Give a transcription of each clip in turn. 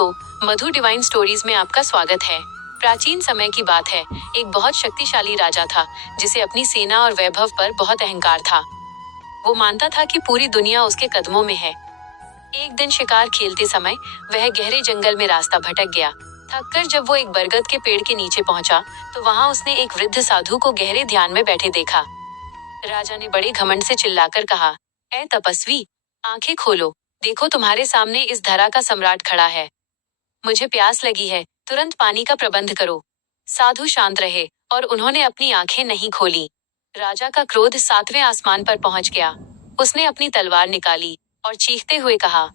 दोस्तों, मधु divine stories में आपका स्वागत है। प्राचीन समय की बात है, एक बहुत शक्तिशाली राजा था जिसे अपनी सेना और वैभव पर बहुत अहंकार था। वो मानता था कि पूरी दुनिया उसके कदमों में है। एक दिन शिकार खेलते समय वह गहरे जंगल में रास्ता भटक गया। थककर जब वो एक बरगद के पेड़ के नीचे पहुंचा, तो वहां उसने एक वृद्ध साधु को गहरे ध्यान में बैठे देखा। राजा ने बड़े घमंड से चिल्लाकर कहा, ऐ तपस्वी, आंखें खोलो, देखो तुम्हारे सामने इस धरा का सम्राट खड़ा है। मुझे प्यास लगी है, तुरंत पानी का प्रबंध करो। साधु शांत रहे और उन्होंने अपनी आंखें नहीं खोली। राजा का क्रोध सातवें आसमान पर पहुंच गया। उसने अपनी तलवार निकाली और चीखते हुए कहा,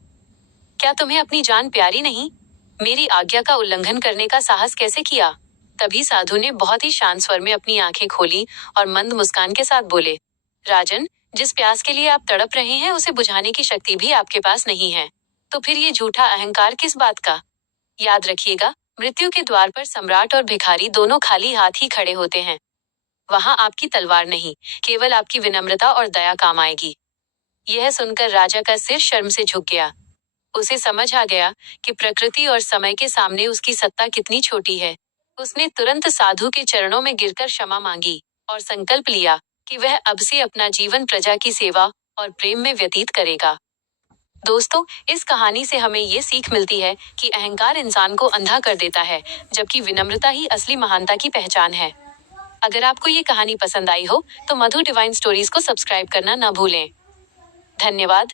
क्या तुम्हें अपनी जान प्यारी नहीं? मेरी आज्ञा का उल्लंघन करने का साहस कैसे किया? तभी साधु ने बहुत ही शांत स्वर में अपनी आंखें खोली और मंद मुस्कान के साथ बोले, राजन, जिस प्यास के लिए आप तड़प रहे हैं उसे बुझाने की शक्ति भी आपके पास नहीं है। तो फिर ये झूठा अहंकार किस बात का? याद रखिएगा, मृत्यु के द्वार पर सम्राट और भिखारी दोनों खाली हाथ ही खड़े होते हैं। वहां आपकी तलवार नहीं, केवल आपकी विनम्रता और दया काम आएगी। यह सुनकर राजा का सिर शर्म से झुक गया। उसे समझ आ गया कि प्रकृति और समय के सामने उसकी सत्ता कितनी छोटी है। उसने तुरंत साधु के चरणों में गिरकर क्षमा मांगी और संकल्प लिया कि वह अब से अपना जीवन प्रजा की सेवा और प्रेम में व्यतीत करेगा। दोस्तों, इस कहानी से हमें ये सीख मिलती है कि अहंकार इंसान को अंधा कर देता है, जबकि विनम्रता ही असली महानता की पहचान है। अगर आपको ये कहानी पसंद आई हो, तो मधु डिवाइन स्टोरीज को सब्सक्राइब करना न भूलें। धन्यवाद।